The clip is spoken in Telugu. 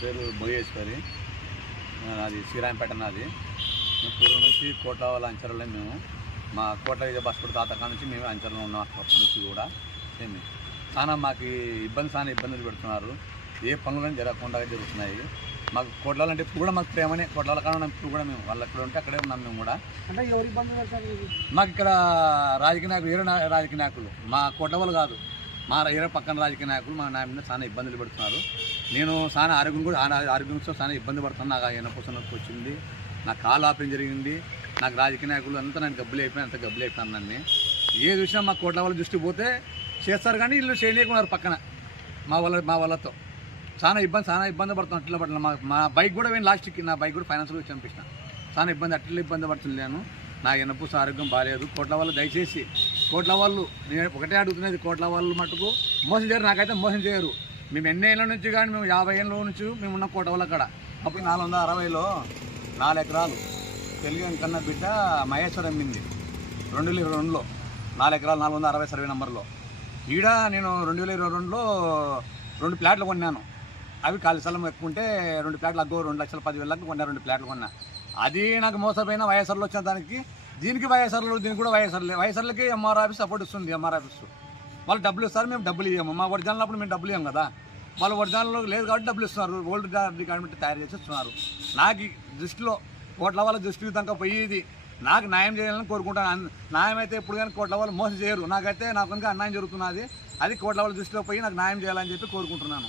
పేరు భోగేశ్వరి, అది శ్రీరాంపేట. నాది పూర్వం నుంచి కోట్ల వాళ్ళ అంచర్లే మేము. మా కోట్ల విజయ భాస్కర్ తాతకా నుంచి మేము అంచర్లో ఉన్నాం. అప్పటి నుంచి కూడా ఏమి చాలా మాకు ఇబ్బందులు పెడుతున్నారు. ఏ పనులు జరగకుండా జరుగుతున్నాయి. మాకు కోట్ల అంటే ఇప్పుడు కూడా మాకు ప్రేమనే. కోట్ల కారణం ఇప్పుడు కూడా మేము వాళ్ళు ఎక్కడ ఉంటే అక్కడే ఉన్నాం. మేము కూడా అంటే ఎవరు ఇబ్బంది పెడతారు? మాకు ఇక్కడ రాజకీయ నాయకులు, వేరే రాజకీయ నాయకులు, మా కోట్ల వాళ్ళు కాదు, మా వేరే పక్కన రాజకీయ నాయకులు మా నా మీద చాలా ఇబ్బందులు పెడుతున్నారు. నేను చాలా ఆరోగ్యంతో చాలా ఇబ్బంది పడుతున్నాను. నాకు ఎన్నపోసం వచ్చింది, నా కాలు ఆపరేషన్ జరిగింది. నాకు రాజకీయ నాయకులు అంతా నేను గబ్బులు అయిపోయాను, అంత గబ్బులు అయిపోయాను. నన్ను ఏ విషయం మా కోట్ల వాళ్ళ దృష్టి పోతే చేస్తారు, కానీ వీళ్ళు చేయలేకున్నారు పక్కన మా వాళ్ళతో. చాలా ఇబ్బంది పడుతున్నాను. అట్లా పట్ల మా బైక్ కూడా నేను లాస్ట్కి నా బైక్ కూడా ఫైనాన్స్లో చంపించిన. చాలా ఇబ్బంది పడుతుంది. నేను నా ఎన్నపూస ఆరోగ్యం బాగాలేదు. కోట్ల వాళ్ళు దయచేసి కోట్ల వాళ్ళు, నేను ఒకటే అడుగుతున్నది, కోట్ల వాళ్ళు మటుకు మోసం చేయరు. నాకైతే మోసం చేయరు. మేము ఎన్ని ఏళ్ళ నుంచి కానీ మేము 50 ఏళ్ళ నుంచి మేము ఉన్న కోట్ల వాళ్ళ కాడ. అప్పుడు 460లో 4 ఎకరాలు తెలుగు కన్నా బిడ్డ మహేశ్వరం అమ్మింది 2022లో. 4 ఎకరాలు 460 సర్వే నెంబర్లో. ఈడ నేను 2022లో 2 ప్లాట్లు కొన్నాను. అవి ఖాళీ స్థలం ఎక్కువ ఉంటే 2 ప్లాట్లు అగ్గో 2,10,000 కొన్నా. 2 ప్లాట్లు కొన్నా. అది నాకు మోసపోయిన వైఎస్ఆర్లో వచ్చిన దానికి దీనికి దీనికి కూడా వైఎస్ఆర్లకి ఎంఆర్ ఆఫీస్ సపోర్ట్ ఇస్తుంది. ఎంఆర్ ఆఫీస్ వాళ్ళు డబ్బులు ఇస్తారు, మేము డబ్బులు ఇవ్వము. మా ఒరిజినల్ అప్పుడు మేము డబ్బులు ఇవ్వం కదా, వాళ్ళు ఒరిజినల్లో లేదు కాబట్టి డబ్బులు ఇస్తున్నారు. ఓల్డ్ రికార్డుమెంట్ తయారు చేసి ఇస్తున్నారు. నాకు దృష్టిలో కోట్ల వాళ్ళ దృష్టికి దాకా పోయేది నాకు న్యాయం చేయాలని కోరుకుంటాను. న్యాయం అయితే ఇప్పుడు కానీ కోట్ల వాళ్ళు మోసం చేయరు. నాకైతే నాకు కనుక అన్యాయం జరుగుతున్నది. అది కోట్ల వాళ్ళ దృష్టిలో పోయి నాకు న్యాయం చేయాలని చెప్పి కోరుకుంటున్నాను.